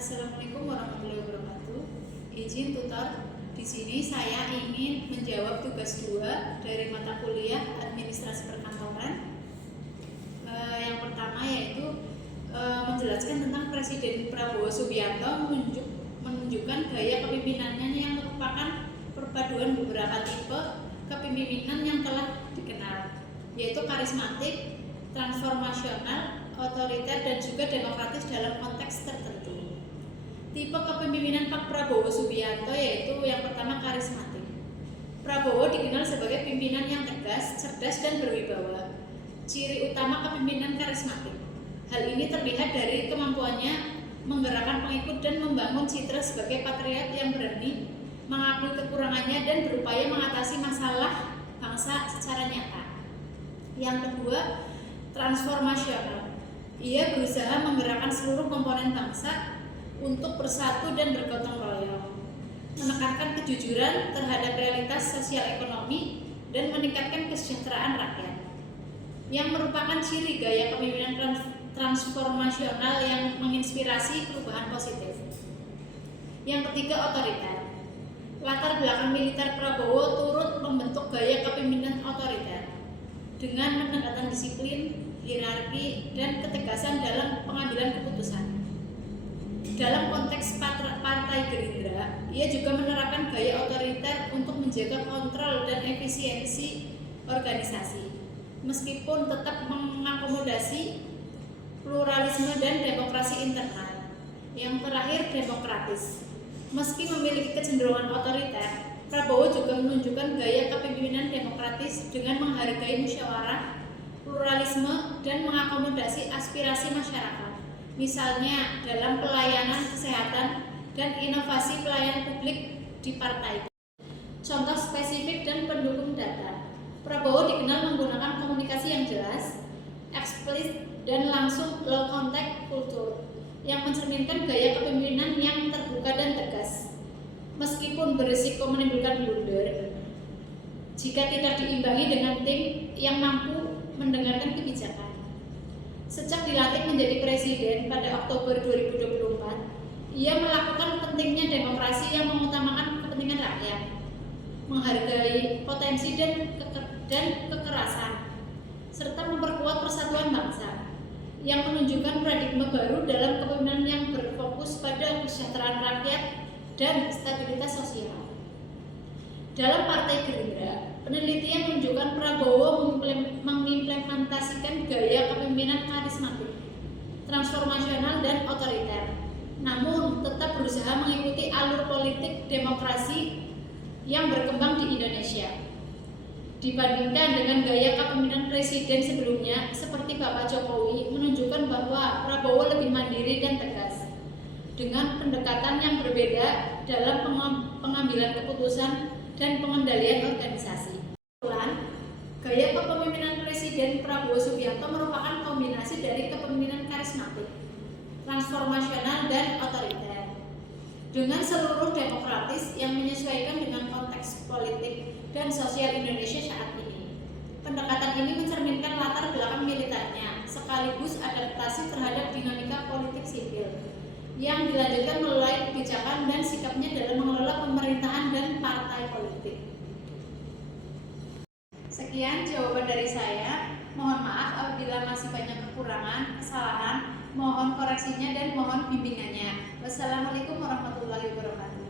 Assalamualaikum warahmatullahi wabarakatuh. Izin tutor, di sini saya ingin menjawab tugas 2 dari mata kuliah Administrasi Perkantoran. Yang pertama yaitu menjelaskan tentang Presiden Prabowo Subianto menunjukkan gaya kepemimpinannya yang merupakan perpaduan beberapa tipe kepemimpinan yang telah dikenal, yaitu karismatik, transformasional, otoriter, dan juga demokratis dalam konteks tertentu. Tipe kepemimpinan Pak Prabowo Subianto yaitu yang pertama karismatik. Prabowo dikenal sebagai pimpinan yang tegas, cerdas, dan berwibawa. Ciri utama kepemimpinan karismatik. Hal ini terlihat dari kemampuannya menggerakkan pengikut dan membangun citra sebagai patriot yang berani mengakui kekurangannya dan berupaya mengatasi masalah bangsa secara nyata. Yang kedua, transformasional. Ia berusaha menggerakkan seluruh komponen bangsa untuk bersatu dan bergotong royong, menekankan kejujuran terhadap realitas sosial ekonomi dan meningkatkan kesejahteraan rakyat, yang merupakan ciri gaya kepemimpinan transformasional yang menginspirasi perubahan positif. Yang ketiga, otoriter. Latar belakang militer Prabowo turut membentuk gaya kepemimpinan otoriter dengan pendekatan disiplin, hierarki, dan ketegasan dalam pengambilan keputusan. Dalam konteks Partai Gerindra, ia juga menerapkan gaya otoriter untuk menjaga kontrol dan efisiensi organisasi, meskipun tetap mengakomodasi pluralisme dan demokrasi internal. Yang terakhir, demokratis. Meski memiliki kecenderungan otoriter, Prabowo juga menunjukkan gaya kepemimpinan demokratis dengan menghargai musyawarah, pluralisme, dan mengakomodasi aspirasi masyarakat. Misalnya dalam pelayanan kesehatan dan inovasi pelayanan publik di partai. Contoh spesifik dan pendukung data. Prabowo dikenal menggunakan komunikasi yang jelas, eksplisit, dan langsung low contact culture yang mencerminkan gaya kepemimpinan yang terbuka dan tegas. Meskipun berisiko menimbulkan blunder jika tidak diimbangi dengan tim yang mampu mendengarkan kebijakan. Sejak dilantik menjadi presiden pada Oktober 2024, ia melakukan pentingnya demokrasi yang mengutamakan kepentingan rakyat, menghargai potensi dan kekerasan, serta memperkuat persatuan bangsa, yang menunjukkan paradigma baru dalam kepemimpinan yang berfokus pada kesejahteraan rakyat dan stabilitas sosial. Dalam Partai Gerindra, penelitian menunjukkan Prabowo mengimplementasikan gaya kepemimpinan karismatik, transformasional, dan otoriter, namun tetap berusaha mengikuti alur politik demokrasi yang berkembang di Indonesia. Dibandingkan dengan gaya kepemimpinan presiden sebelumnya seperti Bapak Jokowi, menunjukkan bahwa Prabowo lebih mandiri dan tegas, dengan pendekatan yang berbeda dalam pengambilan keputusan dan pengendalian organisasi. Gaya kepemimpinan Presiden Prabowo Subianto merupakan kombinasi dari kepemimpinan karismatik, transformasional, dan otoriter, dengan seluruh demokratis yang menyesuaikan dengan konteks politik dan sosial Indonesia saat ini. Pendekatan ini mencerminkan latar belakang militernya, sekaligus adaptasi terhadap dinamika politik sipil, yang dilanjutkan melalui kebijakan dan sikapnya dalam mengelola pemerintahan dan partai politik. Sekian jawaban dari saya. Mohon maaf apabila masih banyak kekurangan, kesalahan, mohon koreksinya dan mohon bimbingannya. Wassalamualaikum warahmatullahi wabarakatuh.